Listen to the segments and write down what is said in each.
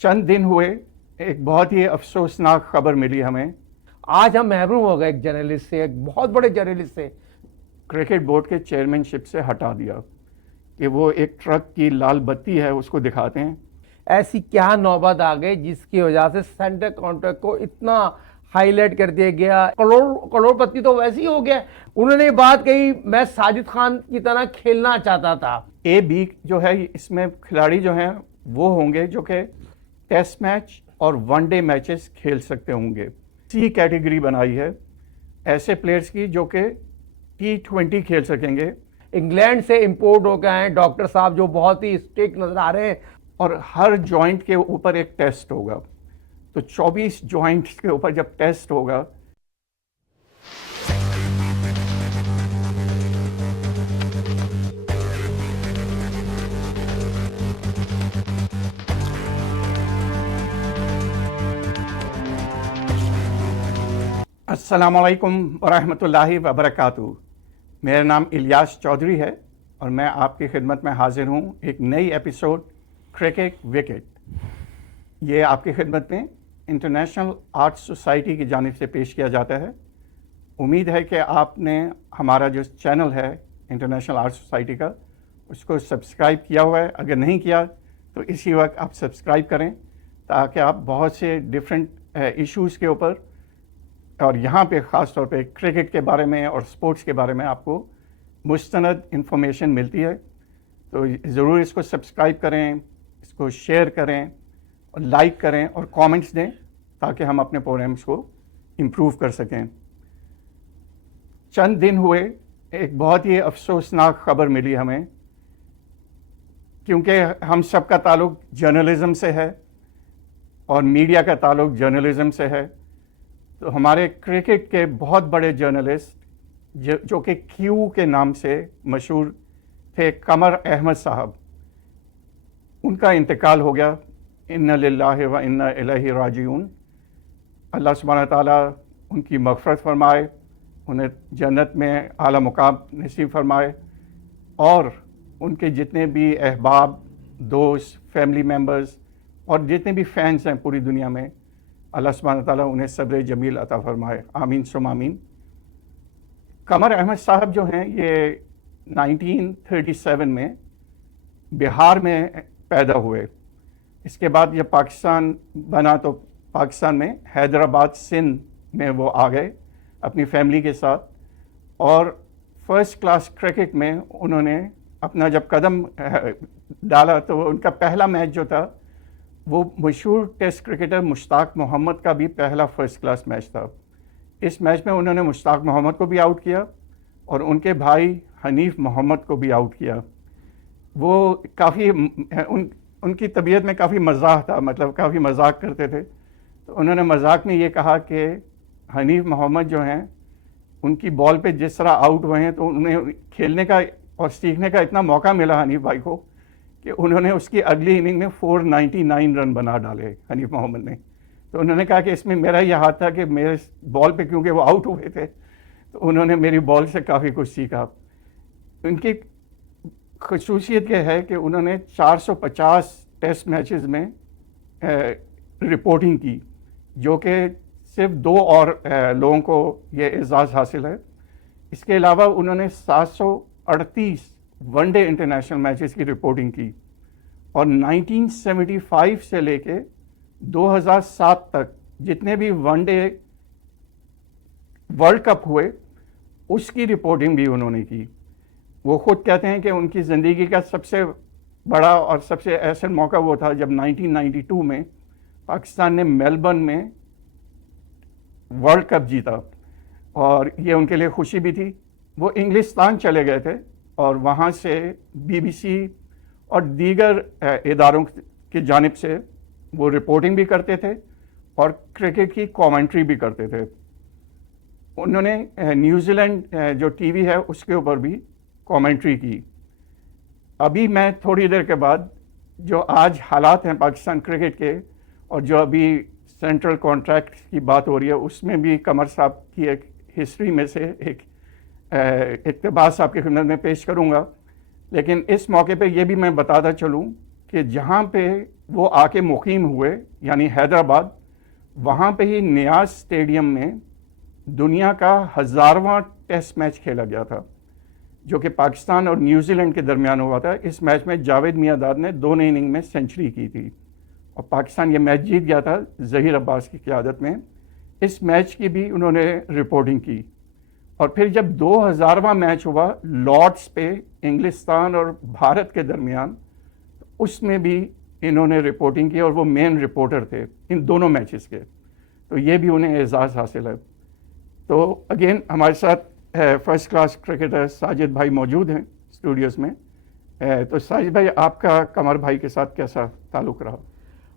चंद दिन हुए एक बहुत ही अफसोसनाक खबर मिली हमें। आज हम महरूम हो गए एक जर्नलिस्ट से, एक बहुत बड़े जर्नलिस्ट से। क्रिकेट बोर्ड के चेयरमैनशिप से हटा दिया कि वो एक ट्रक की लाल बत्ती है उसको दिखाते हैं। ऐसी क्या नौबत आ गई जिसकी वजह से सेंटर कॉन्ट्रैक्ट को इतना हाईलाइट कर दिया गया। करोड़पति तो वैसे ही हो गया। उन्होंने ये बात कही, मैं साजिद खान की तरह खेलना चाहता था। ए बी जो है इसमें खिलाड़ी जो हैं वो होंगे जो कि टेस्ट मैच और वनडे मैचेस खेल सकते होंगे। सी कैटेगरी बनाई है ऐसे प्लेयर्स की जो कि T20 खेल सकेंगे। इंग्लैंड से इंपोर्ट होकर आए डॉक्टर साहब जो बहुत ही स्ट्रिक्ट नजर आ रहे हैं। और हर जॉइंट के ऊपर एक टेस्ट होगा, तो 24 जॉइंट्स के ऊपर जब टेस्ट होगा अस्सलामुअलैकुम वरहमतुल्लाहि वबरकातुहू। मेरा नाम इलियास चौधरी है और मैं आपकी खिदमत में हाजिर हूँ एक नई एपिसोड क्रिकेट विकेट। ये आपकी खिदमत में इंटरनेशनल आर्ट सोसाइटी की जानिब से पेश किया जाता है। उम्मीद है कि आपने हमारा जो चैनल है इंटरनेशनल आर्ट सोसाइटी का उसको सब्सक्राइब किया हुआ है। अगर नहीं किया तो इसी वक्त आप सब्सक्राइब करें ताकि आप बहुत से डिफरेंट इश्यूज़ के ऊपर और यहाँ पे ख़ास तौर पे क्रिकेट के बारे में और स्पोर्ट्स के बारे में आपको मुस्तनद इंफॉर्मेशन मिलती है। तो ज़रूर इसको सब्सक्राइब करें, इसको शेयर करें और लाइक करें और कमेंट्स दें ताकि हम अपने प्रोग्राम्स को इम्प्रूव कर सकें। चंद दिन हुए एक बहुत ही अफसोसनाक खबर मिली हमें, क्योंकि हम सब का ताल्लुक जर्नलिज़म से है और मीडिया का ताल्लुक जर्नलिज़म से है। तो हमारे क्रिकेट के बहुत बड़े जर्नलिस्ट जो कि क्यू के नाम से मशहूर थे, कमर अहमद साहब, उनका इंतकाल हो गया। इन्ना लिल्लाहि व इन्ना इलैहि राजिऊन। अल्लाह सुब्हानहू व तआला उनकी मग़फ़िरत फरमाए, उन्हें जन्नत में आला मुकाम नसीब फरमाए और उनके जितने भी अहबाब, दोस्त, फैमिली मेम्बर्स और जितने भी फ़ैन्स हैं पूरी दुनिया में, अल्लाह सुब्हानहू व तआला उन्हें सब्र जमील अता फरमाए। आमीन सुम आमीन। कमर अहमद साहब जो हैं ये 1937 में बिहार में पैदा हुए। इसके बाद जब पाकिस्तान बना तो पाकिस्तान में हैदराबाद सिंध में वो आ गए अपनी फैमिली के साथ और फर्स्ट क्लास क्रिकेट में उन्होंने अपना जब कदम डाला तो उनका पहला मैच जो था वो मशहूर टेस्ट क्रिकेटर मुश्ताक मोहम्मद का भी पहला फर्स्ट क्लास मैच था। इस मैच में उन्होंने मुश्ताक मोहम्मद को भी आउट किया और उनके भाई हनीफ मोहम्मद को भी आउट किया। वो काफ़ी उनकी तबीयत में काफ़ी मज़ाक था, मतलब काफ़ी मजाक करते थे। तो उन्होंने मजाक में ये कहा कि हनीफ मोहम्मद जो हैं उनकी बॉल पे जिस तरह आउट हुए हैं तो उन्हें खेलने का और सीखने का इतना मौका मिला हनीफ भाई को कि उन्होंने उसकी अगली इनिंग में 499 रन बना डाले हनीफ मोहम्मद ने। तो उन्होंने कहा कि इसमें मेरा यह हाथ था कि मेरे बॉल पे क्योंकि वो आउट हुए थे तो उन्होंने मेरी बॉल से काफ़ी कुछ सीखा। उनकी खसूसियत यह है कि उन्होंने 450 टेस्ट मैचेस में रिपोर्टिंग की, जो कि सिर्फ 2 और लोगों को ये एजाज़ हासिल है। इसके अलावा उन्होंने 738 वनडे इंटरनेशनल मैचेस की रिपोर्टिंग की और 1975 से लेके 2007 तक जितने भी वनडे वर्ल्ड कप हुए उसकी रिपोर्टिंग भी उन्होंने की। वो खुद कहते हैं कि उनकी ज़िंदगी का सबसे बड़ा और सबसे ऐसा मौका वो था जब 1992 में पाकिस्तान ने मेलबर्न में वर्ल्ड कप जीता और ये उनके लिए खुशी भी थी। वो इंग्लिस्तान चले गए थे और वहाँ से BBC और दीगर इदारों की जानिब से वो रिपोर्टिंग भी करते थे और क्रिकेट की कमेंट्री भी करते थे। उन्होंने न्यूजीलैंड जो टीवी है उसके ऊपर भी कमेंट्री की। अभी मैं थोड़ी देर के बाद जो आज हालात हैं पाकिस्तान क्रिकेट के और जो अभी सेंट्रल कॉन्ट्रैक्ट की बात हो रही है उसमें भी कमर साहब की एक हिस्ट्री में से एक इक़्तिबास आपकी खिदमत में पेश करूँगा। लेकिन इस मौके पे ये भी मैं बताता चलूँ कि जहाँ पे वो आके मुकीम हुए यानी हैदराबाद, वहाँ पे ही नियाज स्टेडियम में दुनिया का 1000वां टेस्ट मैच खेला गया था, जो कि पाकिस्तान और न्यूजीलैंड के दरमियान हुआ था। इस मैच में जावेद मियांदाद ने 2 इनिंग में सेंचुरी की थी और पाकिस्तान ये मैच जीत गया था ज़हीर अब्बास की क़यादत में। इस मैच की भी उन्होंने रिपोर्टिंग की। और फिर जब 2000वां मैच हुआ लॉर्ड्स पे इंग्लिस्तान और भारत के दरमियान, उसमें भी इन्होंने रिपोर्टिंग की और वो मेन रिपोर्टर थे इन दोनों मैचेस के। तो ये भी उन्हें एजाज़ हासिल है। तो अगेन हमारे साथ फर्स्ट क्लास क्रिकेटर साजिद भाई मौजूद हैं स्टूडियोज़ में। तो साजिद भाई, आपका कमर भाई के साथ कैसा ताल्लुक़ रहा?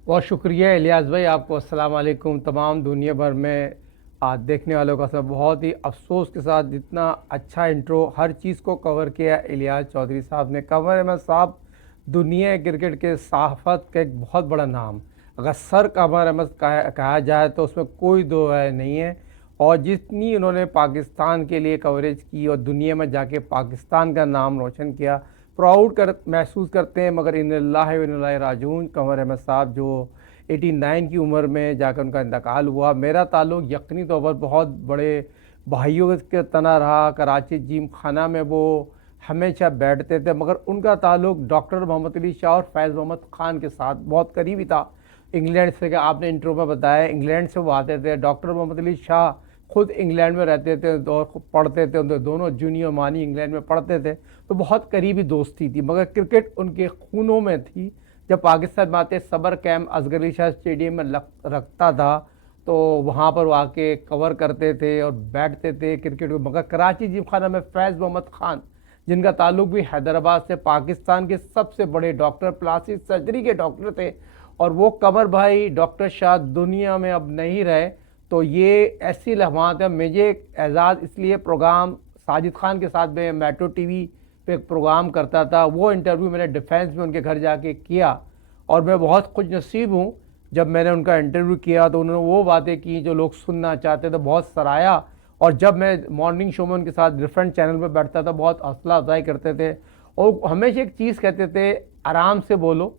बहुत शुक्रिया इलियास भाई, आपको अस्सलाम वालेकुम। तमाम दुनिया भर में आज देखने वालों का सब बहुत ही अफसोस के साथ जितना अच्छा इंट्रो हर चीज़ को कवर किया इलियास चौधरी साहब ने। कमर अहमद साहब दुनिया क्रिकेट के सहाफ़त का एक बहुत बड़ा नाम, अगर सर कमर अहमद कहा जाए तो उसमें कोई दो राय नहीं है। और जितनी उन्होंने पाकिस्तान के लिए कवरेज की और दुनिया में जाके पाकिस्तान का नाम रोशन किया, प्राउड महसूस करते हैं। मगर इन्नलिल्लाहि व इन्ना इलैहि राजिऊन। कमर अहमद साहब जो 89 की उम्र में जाकर उनका इंतकाल हुआ। मेरा ताल्लुक़ यकीनी तौर पर बहुत बड़े भाइयों के तना रहा। कराची जिम खाना में वो हमेशा बैठते थे, मगर उनका ताल्लुक़ डॉक्टर मोहम्मद अली शाह और फैज़ मोहम्मद ख़ान के साथ बहुत करीबी था। इंग्लैंड से, आपने इंट्रो में बताया, इंग्लैंड से वो आते थे। डॉक्टर मोहम्मद अली शाह खुद इंग्लैंड में रहते थे और पढ़ते थे, उनके दोनों जूनियर मानी इंग्लैंड में पढ़ते थे, तो बहुत करीबी दोस्ती थी। मगर क्रिकेट उनके खूनों में थी। जब पाकिस्तान में आते summer camp Asghar Ali Shah stadium में रखता था तो वहाँ पर वो आके कवर करते थे और बैठते थे क्रिकेट को। मगर कराची जिम खाना में फैज़ मोहम्मद ख़ान, जिनका ताल्लुक़ भी हैदराबाद से, पाकिस्तान के सबसे बड़े डॉक्टर, प्लास्टिक सर्जरी के डॉक्टर थे, और वो कमर भाई डॉक्टर शाह दुनिया में अब नहीं रहे। तो ये ऐसी लम्हात है। मुझे एजाज़ इसलिए, प्रोग्राम साजिद खान के साथ में मेट्रो टीवी पे एक प्रोग्राम करता था, वो इंटरव्यू मैंने डिफेंस में उनके घर जाके किया और मैं बहुत खुश नसीब हूँ। जब मैंने उनका इंटरव्यू किया तो उन्होंने वो बातें की जो लोग सुनना चाहते थे, बहुत सराहा। और जब मैं मॉर्निंग शो में उनके साथ डिफरेंट चैनल पर बैठता था, बहुत हौसला अफजाई करते थे और हमेशा एक चीज़ कहते थे, आराम से बोलो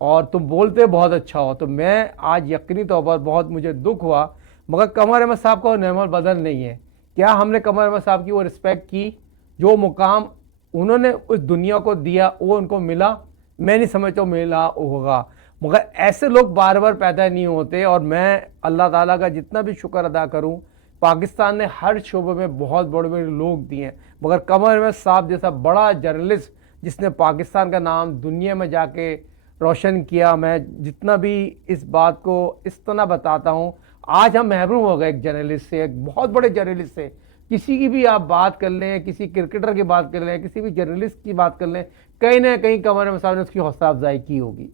और तुम बोलते बहुत अच्छा हो। तो मैं आज यकीनी तौर पर बहुत मुझे दुख हुआ, मगर कमर अहमद साहब का नेमल बदल नहीं है। क्या हमने कमर अहमद साहब की वो रिस्पेक्ट की, जो मुकाम उन्होंने उस दुनिया को दिया वो उनको मिला, मैं नहीं समझता मिला होगा। मगर ऐसे लोग बार बार पैदा नहीं होते और मैं अल्लाह ताला का जितना भी शुक्र अदा करूं, पाकिस्तान ने हर शोबे में बहुत बड़े बड़े लोग दिए हैं, मगर कमर अहमद साहब जैसा बड़ा जर्नलिस्ट जिसने पाकिस्तान का नाम दुनिया में जाके रोशन किया, मैं जितना भी इस बात को इस तरह बताता हूँ, आज हम महरूम हो गए एक जर्नलिस्ट से, एक बहुत बड़े जर्नलिस्ट से। किसी की भी आप बात कर लें, किसी क्रिकेटर की बात कर लें, किसी भी जर्नलिस्ट की बात कर लें, कहीं ना कहीं कमर अहमद साहब ने उसकी हौसला अफजाई की होगी।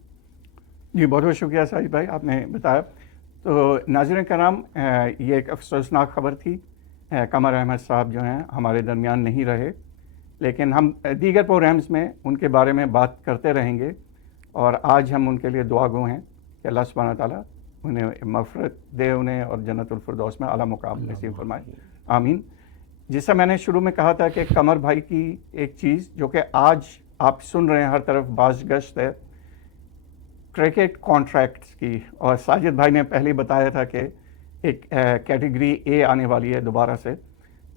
जी, बहुत बहुत शुक्रिया साजिद भाई, आपने बताया। तो नाज़रीन कराम, ये एक अफसोसनाक खबर थी। कमर अहमद साहब जो हैं हमारे दरमियान नहीं रहे, लेकिन हम दीगर प्रोग्राम्स में उनके बारे में बात करते रहेंगे और आज हम उनके लिए दुआ गो हैं कि अल्लाह सुब्हानहू व तआला उन्हें मग़फ़िरत दे, उन्हें और जन्नतुल फ़िरदौस में आला मुक़ाम नसीब फरमाए, आमीन। जैसा मैंने शुरू में कहा था कि कमर भाई की एक चीज़ जो कि आज आप सुन रहे हैं हर तरफ बाज़ गश्त है, क्रिकेट कॉन्ट्रैक्ट्स की। और साजिद भाई ने पहले बताया था कि एक कैटेगरी ए आने वाली है दोबारा से,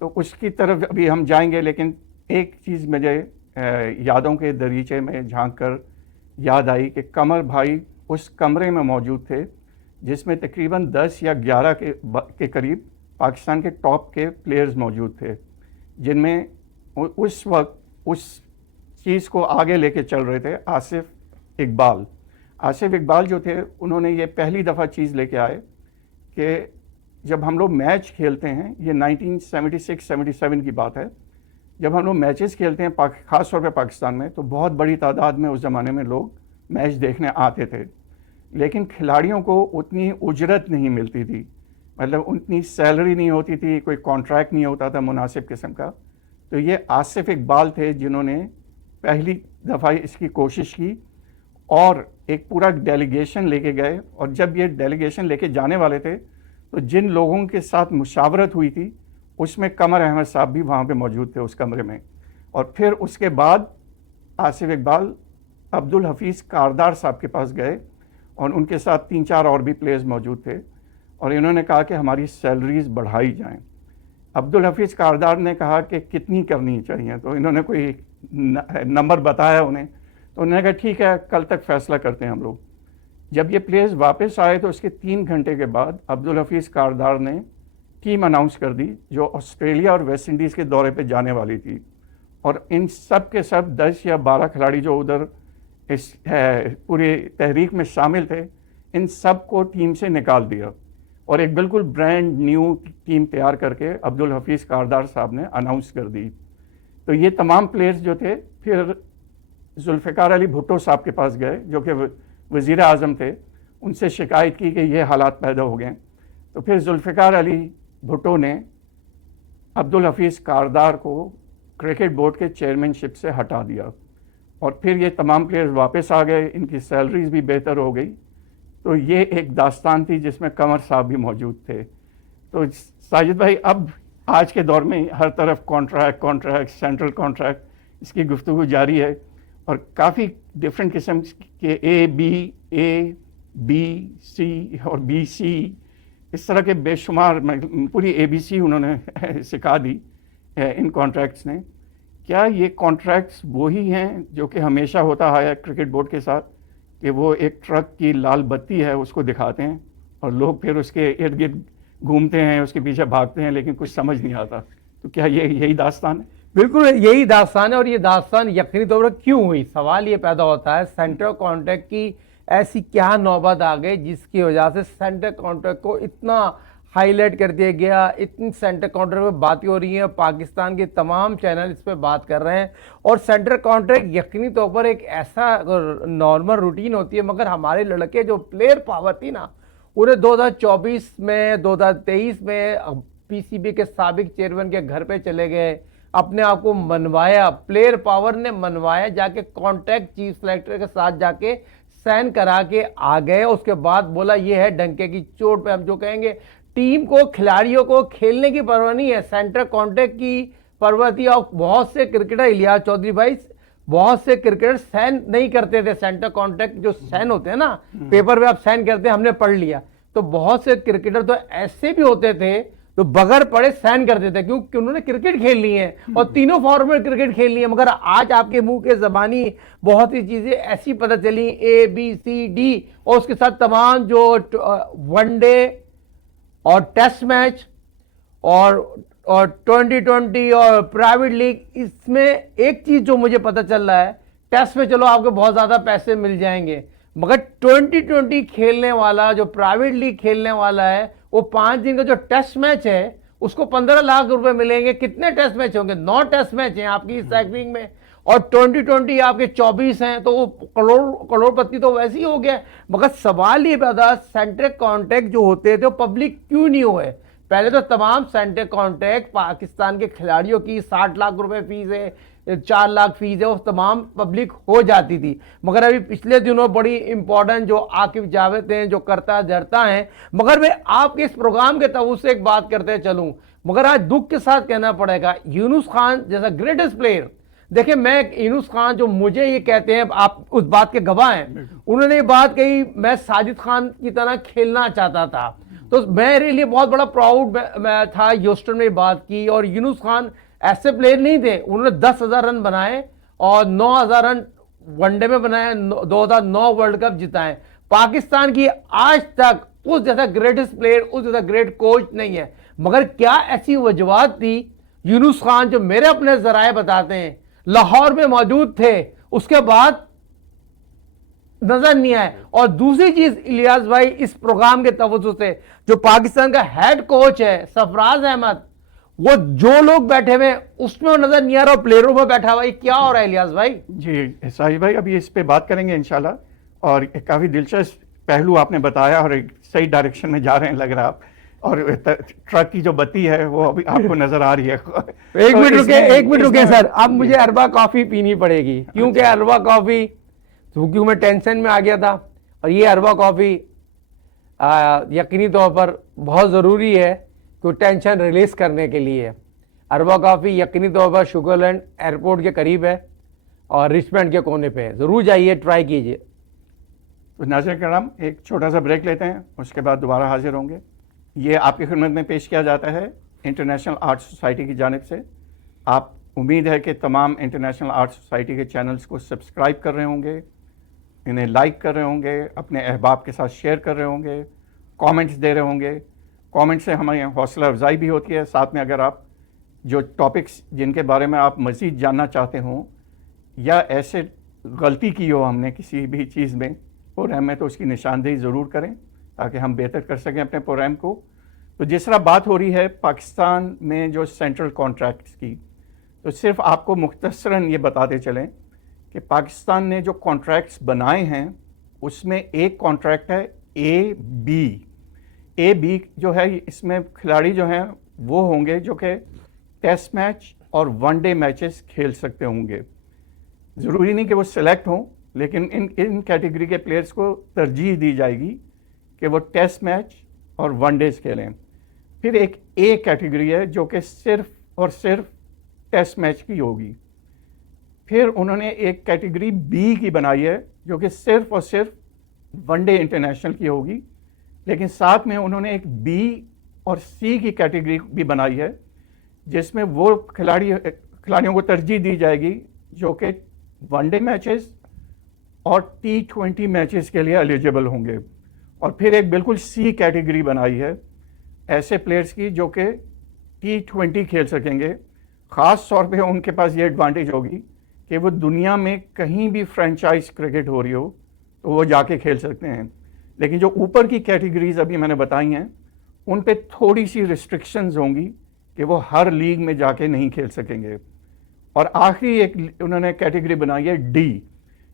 तो उसकी तरफ अभी हम जाएंगे। लेकिन एक चीज़ मुझे यादों के दरीचे में झांक कर याद आई कि कमर भाई उस कमरे में मौजूद थे जिसमें तकरीबन 10 या 11 के करीब पाकिस्तान के टॉप के प्लेयर्स मौजूद थे, जिनमें उस वक्त उस चीज़ को आगे लेके चल रहे थे आसिफ इकबाल। आसिफ इकबाल जो थे, उन्होंने ये पहली दफ़ा चीज़ लेके आए कि जब हम लोग मैच खेलते हैं, ये 1976-77 की बात है, जब हम लोग मैचेस खेलते हैं ख़ास तौर पे पाकिस्तान में, तो बहुत बड़ी तादाद में उस ज़माने में लोग मैच देखने आते थे, लेकिन खिलाड़ियों को उतनी उजरत नहीं मिलती थी, मतलब उतनी सैलरी नहीं होती थी, कोई कॉन्ट्रैक्ट नहीं होता था मुनासिब किस्म का। तो ये आसिफ इकबाल थे जिन्होंने पहली दफ़ा इसकी कोशिश की और एक पूरा डेलीगेशन लेके गए। और जब ये डेलीगेशन लेके जाने वाले थे तो जिन लोगों के साथ मुशावरत हुई थी उसमें कमर अहमद साहब भी वहाँ पे मौजूद थे उस कमरे में। और फिर उसके बाद आसिफ इकबाल अब्दुल हफीज़ कारदार साहब के पास गए और उनके साथ 3-4 और भी प्लेयर्स मौजूद थे और इन्होंने कहा कि हमारी सैलरीज बढ़ाई जाएं। अब्दुल हफीज़ कारदार ने कहा कि कितनी करनी चाहिए, तो इन्होंने कोई नंबर बताया उन्हें, तो उन्होंने कहा ठीक है, कल तक फैसला करते हैं हम लोग। जब ये प्लेयर्स वापस आए तो उसके 3 घंटे के बाद अब्दुल हफीज़ कारदार ने टीम अनाउंस कर दी जो ऑस्ट्रेलिया और वेस्ट इंडीज़ के दौरे पे जाने वाली थी, और इन सब के सब 10 या 12 खिलाड़ी जो उधर इस पूरी तहरीक में शामिल थे, इन सब को टीम से निकाल दिया और एक बिल्कुल ब्रांड न्यू टीम तैयार करके अब्दुल हफीज़ कारदार साहब ने अनाउंस कर दी। तो ये तमाम प्लेयर्स जो थे फिर जुल्फ़िकार अली भुट्टो साहब के पास गए जो कि वज़ीर आज़म थे, उनसे शिकायत की कि ये हालात पैदा हो गए। तो फिर जुल्फ़िकार अली भुट्टो ने अब्दुल हफीज़ कारदार को क्रिकेट बोर्ड के चेयरमैनशिप से हटा दिया और फिर ये तमाम प्लेयर्स वापस आ गए, इनकी सैलरीज भी बेहतर हो गई। तो ये एक दास्तान थी जिसमें कमर साहब भी मौजूद थे। तो साजिद भाई, अब आज के दौर में हर तरफ कॉन्ट्रैक्ट सेंट्रल कॉन्ट्रैक्ट, इसकी गुफ्तगू जारी है और काफ़ी डिफरेंट किस्म के ए बी सी और बी सी, इस तरह के बेशुमार पूरी ABC उन्होंने सिखा दी इन कॉन्ट्रैक्ट्स ने। क्या ये कॉन्ट्रैक्ट्स वही हैं जो कि हमेशा होता आया क्रिकेट बोर्ड के साथ कि वो एक ट्रक की लाल बत्ती है उसको दिखाते हैं और लोग फिर उसके इर्द गिर्द घूमते हैं, उसके पीछे भागते हैं, लेकिन कुछ समझ नहीं आता? तो क्या ये यही दास्तान है? बिल्कुल यही दास्तान है। और ये दास्तान यकीनी तौर पर क्यों हुई, सवाल ये पैदा होता है सेंट्रल कॉन्ट्रैक्ट की ऐसी क्या नौबत आ गई जिसकी वजह से सेंट्रल कॉन्ट्रैक्ट को इतना हाईलाइट कर दिया गया। इतनी सेंट्रल कॉन्ट्रैक्ट पर बातें हो रही हैं, पाकिस्तान के तमाम चैनल इस पर बात कर रहे हैं। और सेंट्रल कॉन्ट्रैक्ट यकीनी तौर पर एक ऐसा नॉर्मल रूटीन होती है, मगर हमारे लड़के जो प्लेयर पावर थी ना, उन्हें 2024 में 2023 में PCB के साबिक चेयरमैन के घर पे चले गए, अपने आप को मनवाया, प्लेयर पावर ने मनवाया, जाके कॉन्ट्रैक्ट चीफ सेलेक्टर के साथ जाके साइन करा के आ गए। उसके बाद बोला ये है डंके की चोट पे हम जो कहेंगे। टीम को, खिलाड़ियों को खेलने की परवाह नहीं है, सेंट्रल कॉन्ट्रैक्ट की परवाह थी। और बहुत से क्रिकेटर, इलियास चौधरी भाई, बहुत से क्रिकेटर साइन नहीं करते थे सेंट्रल कॉन्ट्रैक्ट जो साइन होते हैं ना, पेपर पे आप साइन करते हैं, हमने पढ़ लिया। तो बहुत से क्रिकेटर तो ऐसे भी होते थे तो बगैर पढ़े साइन कर देते क्योंकि उन्होंने क्रिकेट खेलनी है और तीनों फॉर्मेट क्रिकेट खेलनी है। मगर आज आपके मुंह के जबानी बहुत सी चीजें ऐसी पता चली, ABCD, और उसके साथ तमाम जो वनडे और टेस्ट मैच और 2020 और प्राइवेट लीग, इसमें एक चीज जो मुझे पता चल रहा है, टेस्ट में चलो आपको बहुत ज्यादा पैसे मिल जाएंगे, मगर 2020 खेलने वाला जो प्राइवेट लीग खेलने वाला है, वो 5 दिन का जो टेस्ट मैच है उसको 15 लाख रुपए मिलेंगे। कितने टेस्ट मैच होंगे? 9 टेस्ट मैच हैं आपकी इस रैंकिंग में, और 2020 आपके 24 हैं, तो वो करोड़पति तो वैसे ही हो गया। मगर सवाल ये पैदा, सेंट्रल कॉन्ट्रैक्ट जो होते थे वो पब्लिक क्यों नहीं हुए? पहले तो तमाम सेंट्रल कॉन्ट्रैक्ट पाकिस्तान के खिलाड़ियों की 60 लाख रुपए फीस है, 4 लाख फीस है, वो तमाम पब्लिक हो जाती थी। मगर अभी पिछले दिनों बड़ी इंपॉर्टेंट जो आकिब जावेद हैं, जो करता धरता हैं, मगर मैं आपके इस प्रोग्राम के तवज्जो से एक बात करते चलूं, मगर आज दुख के साथ कहना पड़ेगा, यूनुस खान जैसा ग्रेटेस्ट प्लेयर, देखिए मैं यूनुस खान जो मुझे ये कहते हैं, आप उस बात के गवाह हैं, उन्होंने ये बात कही मैं साजिद खान की तरह खेलना चाहता था, तो मेरे लिए बहुत बड़ा प्राउड मैं था ह्यूस्टन में बात की। और यूनुस खान ऐसे प्लेयर नहीं थे, उन्होंने 10,000 रन बनाए और 9,000 रन वनडे में बनाए, 2009 वर्ल्ड कप जिताए। पाकिस्तान की आज तक उस जैसा ग्रेटेस्ट प्लेयर, उस जैसा ग्रेट कोच नहीं है। मगर क्या ऐसी वजूहात थी? यूनुस खान जो मेरे अपने जराए बताते हैं लाहौर में मौजूद थे, उसके बाद नजर नहीं आए। और दूसरी चीज इलियास भाई, इस प्रोग्राम के तवज्जो से, जो पाकिस्तान का हेड कोच है सरफराज अहमद, वो जो लोग बैठे हुए उसमें वो नजर नहीं आ रहा, प्लेयरों में बैठा हुआ। क्या हो रहा है इलियास भाई? जी साहिब भाई, अभी इस पे बात करेंगे इंशाल्लाह, और काफी दिलचस्प पहलू आपने बताया और एक सही डायरेक्शन में जा रहे हैं लग रहा आप। और ट्रक की जो बत्ती है वो अभी आपको नजर आ रही है। एक मिनट रुके सर, अब मुझे अरबा कॉफी पीनी पड़ेगी, क्योंकि अरबा कॉफी, क्योंकि मैं टेंशन में आ गया था, और ये अरबा कॉफी यकीनी तौर पर बहुत ज़रूरी है कि टेंशन रिलीज करने के लिए। अरबा कॉफी यकीनी तौर पर शुगरलैंड एयरपोर्ट के करीब है, और रिचमंड के कोने पे है। ज़रूर जाइए, ट्राई कीजिए। तो नाज़रीन कराम, एक छोटा सा ब्रेक लेते हैं, उसके बाद दोबारा हाजिर होंगे। ये आपकी खिदमत में पेश किया जाता है इंटरनेशनल आर्ट सोसाइटी की जानिब से। आप उम्मीद है कि तमाम इंटरनेशनल आर्ट सोसाइटी के चैनल्स को सब्सक्राइब कर रहे होंगे, इन्हें लाइक कर रहे होंगे, अपने अहबाब के साथ शेयर कर रहे होंगे, कमेंट्स दे रहे होंगे। कमेंट से हमारी हौसला अफजाई भी होती है। साथ में अगर आप जो टॉपिक्स जिनके बारे में आप मज़ीद जानना चाहते हों या ऐसे गलती की हो हमने किसी भी चीज़ में प्रोग्राम में, तो उसकी निशानदेही ज़रूर करें ताकि हम बेहतर कर सकें अपने प्रोग्राम को। तो जिस तरह बात हो रही है पाकिस्तान में जो सेंट्रल कॉन्ट्रैक्ट्स की, तो सिर्फ आपको मुख्तसरन ये बताते चलें कि पाकिस्तान ने जो कॉन्ट्रैक्ट्स बनाए हैं उसमें एक कॉन्ट्रैक्ट है ए बी जो है, इसमें खिलाड़ी जो हैं वो होंगे जो कि टेस्ट मैच और वनडे मैचेस खेल सकते होंगे। ज़रूरी नहीं कि वो सिलेक्ट हों, लेकिन इन कैटेगरी के प्लेयर्स को तरजीह दी जाएगी कि वो टेस्ट मैच और वनडेज खेलें। फिर एक ए कैटेगरी है जो कि सिर्फ और सिर्फ टेस्ट मैच की होगी। फिर उन्होंने एक कैटेगरी बी की बनाई है जो कि सिर्फ और सिर्फ वनडे इंटरनेशनल की होगी, लेकिन साथ में उन्होंने एक बी और सी की कैटेगरी भी बनाई है जिसमें वो खिलाड़ियों को तरजीह दी जाएगी जो कि वनडे मैचेस और T20 मैचेस के लिए एलिजिबल होंगे। और फिर एक बिल्कुल सी कैटेगरी बनाई है ऐसे प्लेयर्स की जो कि T20 खेल सकेंगे। ख़ास तौर पे उनके पास ये एडवांटेज होगी कि वो दुनिया में कहीं भी फ्रेंचाइज क्रिकेट हो रही हो तो वो जाके खेल सकते हैं। लेकिन जो ऊपर की कैटेगरीज अभी मैंने बताई हैं उन पे थोड़ी सी रिस्ट्रिक्शंस होंगी कि वो हर लीग में जाके नहीं खेल सकेंगे। और आखिरी एक उन्होंने कैटेगरी बनाई है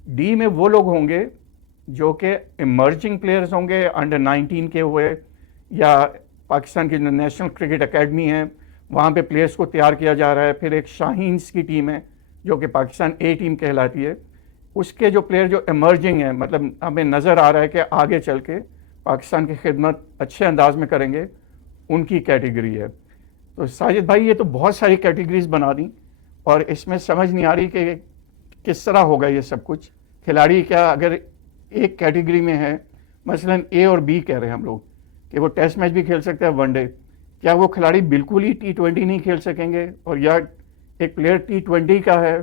डी में वो लोग होंगे जो कि इमर्जिंग प्लेयर्स होंगे, अंडर 19 के हुए, या पाकिस्तान की जो नेशनल क्रिकेट एकेडमी है वहाँ पे प्लेयर्स को तैयार किया जा रहा है। फिर एक शाहीन्स की टीम है जो कि पाकिस्तान ए टीम कहलाती है, उसके जो प्लेयर जो इमर्जिंग हैं, मतलब हमें नज़र आ रहा है कि आगे चल के पाकिस्तान की खिदमत अच्छे अंदाज में करेंगे, उनकी कैटेगरी है। तो साजिद भाई, ये तो बहुत सारी कैटेगरीज बना दी और इसमें समझ नहीं आ रही कि किस तरह होगा ये सब कुछ। खिलाड़ी क्या अगर एक कैटेगरी में है, मसलन ए और बी कह रहे हैं हम लोग कि वो टेस्ट मैच भी खेल सकते हैं वनडे, क्या वो खिलाड़ी बिल्कुल ही T20 नहीं खेल सकेंगे? और या एक प्लेयर T20 का है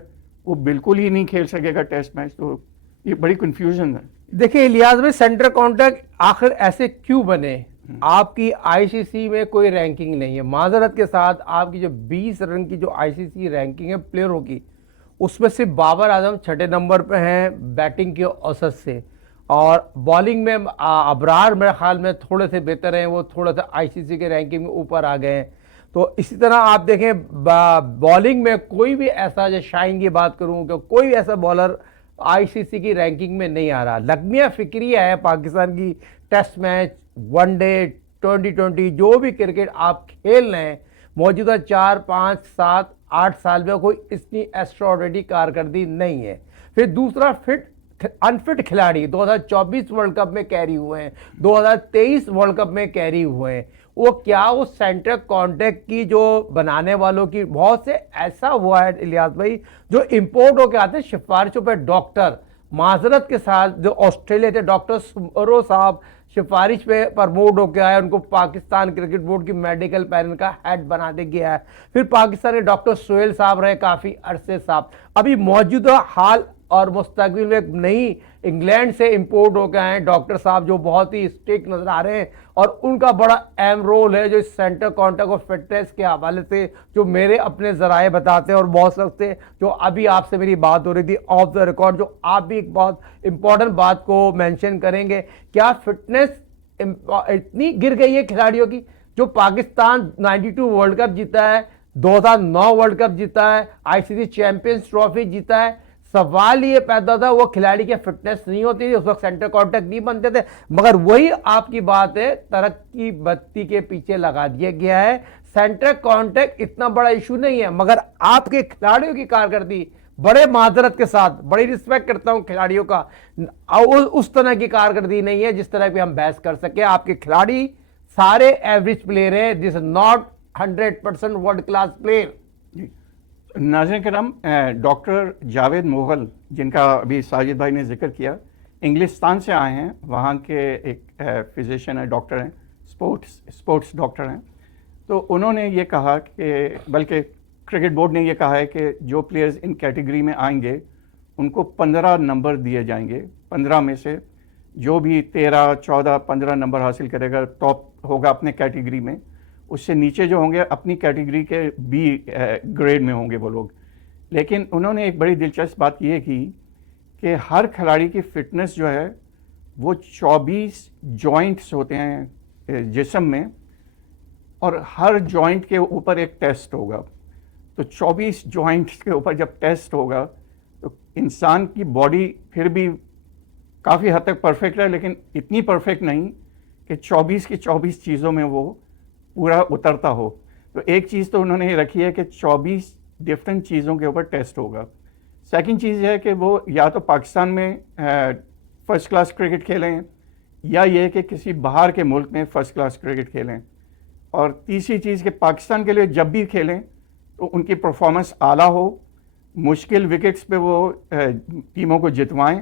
वो बिल्कुल ही नहीं खेल सकेगा टेस्ट मैच? तो ये बड़ी कन्फ्यूजन है। देखिए इलियास भाई, सेंटर कॉन्ट्रैक्ट आखिर ऐसे क्यों बने? आपकी आईसीसी में कोई रैंकिंग नहीं है। माजरत के साथ आपकी जो 20 रन की जो आईसीसी रैंकिंग है प्लेयरों की, उसमें से बाबर आजम 6 नंबर पे हैं बैटिंग के औसत से, और बॉलिंग में अबरार मेरे ख्याल में थोड़े से बेहतर हैं, वो थोड़ा सा आईसीसी के रैंकिंग में ऊपर आ गए हैं। तो इसी तरह आप देखें बॉलिंग में कोई भी ऐसा, जो शाइन की बात करूं कि कोई भी ऐसा बॉलर आईसीसी की रैंकिंग में नहीं आ रहा। लगमिया फिक्रिया है पाकिस्तान की, टेस्ट मैच, वनडे, 2020 जो भी क्रिकेट आप खेल रहे हैं मौजूदा 4, 5, 7, 8 साल में कोई इतनी एक्स्ट्राऑर्डिनरी कारकर्दगी नहीं है। फिर दूसरा, अनफिट खिलाड़ी 2024 वर्ल्ड कप में कैरी हुए हैं, 2023 वर्ल्ड कप में कैरी हुए हैं। वो क्या उस सेंटर कॉन्टैक्ट की जो बनाने वालों की बहुत से ऐसा हुआ है इलियास भाई, जो इंपोर्ट होकर आते हैं सिफारिशों पर। डॉक्टर, माजरत के साथ जो ऑस्ट्रेलिया थे डॉक्टर सुमरो साहब सिफारिश पे प्रमोट होकर आए, उनको पाकिस्तान क्रिकेट बोर्ड की मेडिकल पैनल का हेड बना दे गया है। फिर पाकिस्तान के डॉक्टर सोहेल साहब रहे काफ़ी अरसे साहब। अभी मौजूदा हाल और मुस्तकबिल में नई इंग्लैंड से इंपोर्ट होकर आए डॉक्टर साहब, जो बहुत ही स्ट्रिक्ट नजर आ रहे हैं, और उनका बड़ा अहम रोल है जो इस सेंटर कॉन्टैक्ट और फिटनेस के हवाले से, जो मेरे अपने जराए बताते हैं और बहुत सकते, जो अभी आपसे मेरी बात हो रही थी ऑफ द रिकॉर्ड, जो आप भी एक बहुत इंपॉर्टेंट बात को मेंशन करेंगे। क्या फिटनेस इतनी गिर गई है खिलाड़ियों की? जो पाकिस्तान 92 वर्ल्ड कप जीता है, 2009 वर्ल्ड कप जीता है, आईसीसी चैंपियंस ट्रॉफी जीता है, सवाल ये पैदा था वो खिलाड़ी की फिटनेस नहीं होती थी, उस वक्त सेंटर कॉन्टैक्ट नहीं बनते थे। मगर वही आपकी बात है, तरक्की बत्ती के पीछे लगा दिया गया है। सेंटर कॉन्टैक्ट इतना बड़ा इशू नहीं है, मगर आपके खिलाड़ियों की कारकर्दगी, बड़े माजरत के साथ बड़ी रिस्पेक्ट करता हूं खिलाड़ियों का, उस तरह की कारकर्दगी नहीं है जिस तरह की हम बहस कर सके। आपके खिलाड़ी सारे एवरेज प्लेयर है, this not 100% world class player. नाज़रीन करम, डॉक्टर जावेद मोगल, जिनका अभी साजिद भाई ने जिक्र किया, इंग्लिस्तान से आए हैं। वहाँ के एक फिजिशियन है, डॉक्टर हैं, स्पोर्ट्स डॉक्टर हैं। तो उन्होंने ये कहा कि, बल्कि क्रिकेट बोर्ड ने ये कहा है कि जो प्लेयर्स इन कैटेगरी में आएंगे उनको 15 नंबर दिए जाएंगे। 15 में से जो भी 13, 14, 15 नंबर हासिल करेगा, टॉप होगा अपने कैटेगरी में। उससे नीचे जो होंगे अपनी कैटेगरी के बी ग्रेड में होंगे वो लोग। लेकिन उन्होंने एक बड़ी दिलचस्प बात ये की कि हर खिलाड़ी की फ़िटनेस जो है वो 24 जॉइंट्स होते हैं जिस्म में, और हर जॉइंट के ऊपर एक टेस्ट होगा। तो 24 जॉइंट्स के ऊपर जब टेस्ट होगा तो इंसान की बॉडी फिर भी काफ़ी हद तक परफेक्ट है, लेकिन इतनी परफेक्ट नहीं कि 24 की 24 चीज़ों में वो पूरा उतरता हो। तो एक चीज़ तो उन्होंने ये रखी है कि 24 डिफरेंट चीज़ों के ऊपर टेस्ट होगा। सेकंड चीज़ है कि वो या तो पाकिस्तान में फ़र्स्ट क्लास क्रिकेट खेलें, या ये कि किसी बाहर के मुल्क में फ़र्स्ट क्लास क्रिकेट खेलें। और तीसरी चीज़ कि पाकिस्तान के लिए जब भी खेलें तो उनकी परफॉर्मेंस आला हो, मुश्किल विकेट्स पे वो टीमों को जितवाएं,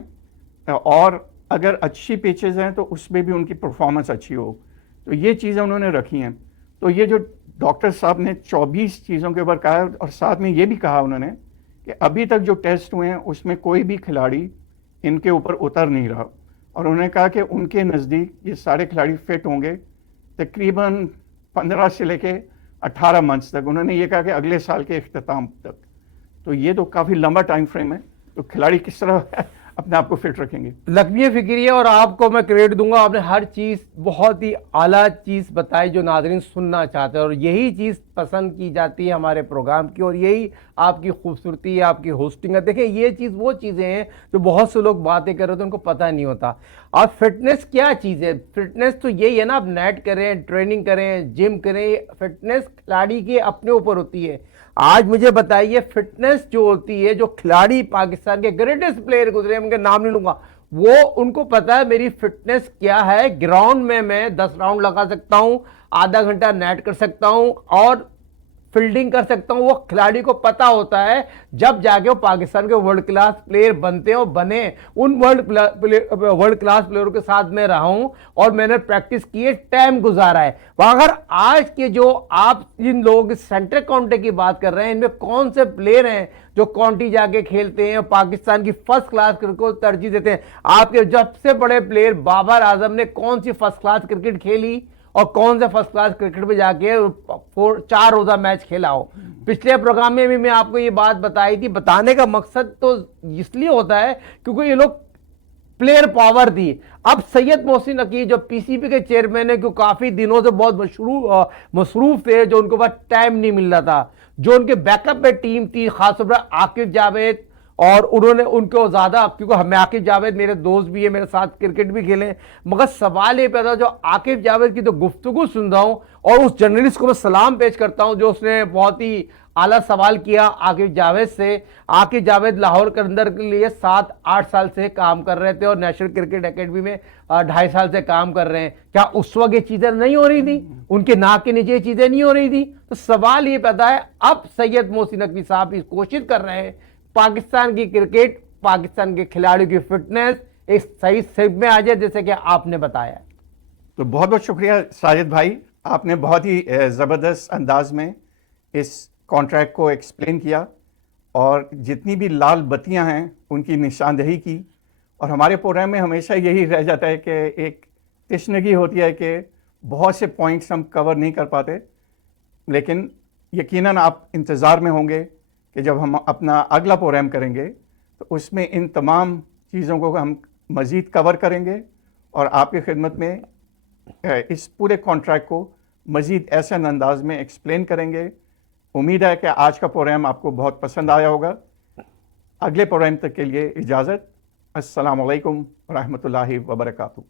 और अगर अच्छी पिचेस हैं तो उसमें भी उनकी परफॉर्मेंस अच्छी हो। तो ये चीज़ें उन्होंने रखी हैं। तो ये जो डॉक्टर साहब ने 24 चीज़ों के ऊपर कहा है, और साथ में ये भी कहा उन्होंने कि अभी तक जो टेस्ट हुए हैं उसमें कोई भी खिलाड़ी इनके ऊपर उतर नहीं रहा। और उन्होंने कहा कि उनके नज़दीक ये सारे खिलाड़ी फिट होंगे तकरीबन 15 से लेके 18 मंथ्स तक। उन्होंने ये कहा कि अगले साल के इख्तिताम तक। तो ये तो काफ़ी लंबा टाइम फ्रेम है। तो खिलाड़ी किस तरह अपने आप को फिट रखेंगे। लकमिया फिक्रिया, और आपको मैं क्रेडिट दूंगा, आपने हर चीज़ बहुत ही आला चीज़ बताई जो नाज़रीन सुनना चाहते हैं, और यही चीज़ पसंद की जाती है हमारे प्रोग्राम की, और यही आपकी खूबसूरती है, आपकी होस्टिंग है। देखें, ये चीज़ वो चीज़ें हैं जो बहुत से लोग बातें कर रहे होते हैं, उनको पता नहीं होता। और फिटनेस क्या चीज़ है? फिटनेस तो यही है ना, आप नेट करें, ट्रेनिंग करें, जिम करें, फिटनेस खिलाड़ी के अपने ऊपर होती है। आज मुझे बताइए, फिटनेस जो होती है, जो खिलाड़ी पाकिस्तान के ग्रेटेस्ट प्लेयर गुजरे, उनके नाम नहीं लूंगा, वो उनको पता है मेरी फिटनेस क्या है। ग्राउंड में मैं 10 राउंड लगा सकता हूं, आधा घंटा नेट कर सकता हूं और फील्डिंग कर सकता हूं। वो खिलाड़ी को पता होता है, जब जाके वो पाकिस्तान के वर्ल्ड क्लास प्लेयर बनते हैं और बने, उन वर्ल्ड क्लास प्लेयरों के साथ मैं रहा हूं और मैंने प्रैक्टिस की है, टाइम गुजारा है। अगर आज के जो आप जिन लोग सेंटर काउंटी की बात कर रहे हैं, इनमें कौन से प्लेयर हैं जो काउंटी जाके खेलते हैं, पाकिस्तान की फर्स्ट क्लास क्रिकेट को तरजीह देते हैं? आपके जब से बड़े प्लेयर बाबर आजम ने कौन सी फर्स्ट क्लास क्रिकेट खेली और कौन से फर्स्ट क्लास क्रिकेट में जाके 4 रोजा मैच खेला हो? पिछले प्रोग्राम में भी मैं आपको ये बात बताई थी। बताने का मकसद तो इसलिए होता है क्योंकि ये लोग प्लेयर पावर थी। अब सैयद मोहसिन नकीब जो पीसीबी के चेयरमैन है, क्योंकि काफी दिनों से बहुत मसरूफ थे, जो उनको पास टाइम नहीं मिल रहा था, जो उनके बैकअप में टीम थी, खासतौर पर आकिब जावेद, और उन्होंने उनको ज्यादा, क्योंकि हमें आकिब जावेद मेरे दोस्त भी है, मेरे साथ क्रिकेट भी खेले, मगर सवाल ये पैदा, जो आकिब जावेद की तो गुफ्तगू सुन रहा हूं, और उस जर्नलिस्ट को मैं सलाम पेश करता हूं जो उसने बहुत ही आला सवाल किया आकिब जावेद से। आकिब जावेद लाहौर के अंदर के लिए 7-8 साल से काम कर रहे थे और नेशनल क्रिकेट एकेडमी में 2.5 साल से काम कर रहे हैं। क्या उस वक्त ये चीजें नहीं हो रही थी? उनके नाक के नीचे ये चीजें नहीं हो रही थी? तो सवाल ये पैदा है, अब सैयद मोहसिन नकवी साहब इस कोशिश कर रहे हैं पाकिस्तान की क्रिकेट, पाकिस्तान के खिलाड़ियों की फिटनेस एक सही सेप में आ जाए, जैसे कि आपने बताया। तो बहुत बहुत शुक्रिया साजिद भाई, आपने बहुत ही ज़बरदस्त अंदाज में इस कॉन्ट्रैक्ट को एक्सप्लेन किया और जितनी भी लाल बत्तियां हैं उनकी निशानदेही की। और हमारे प्रोग्राम में हमेशा यही रह जाता है कि एक तशनगी होती है कि बहुत से पॉइंट्स हम कवर नहीं कर पाते, लेकिन यकीनन आप इंतज़ार में होंगे कि जब हम अपना अगला प्रोग्राम करेंगे तो उसमें इन तमाम चीज़ों को हम मज़ीद कवर करेंगे और आपकी खिदमत में इस पूरे कॉन्ट्रैक्ट को मज़ीद ऐसे अंदाज में एक्सप्लेन करेंगे। उम्मीद है कि आज का प्रोग्राम आपको बहुत पसंद आया होगा। अगले प्रोग्राम तक के लिए इजाज़त। अस्सलामु अलैकुम व रहमतुल्लाहि व बरकातुहू।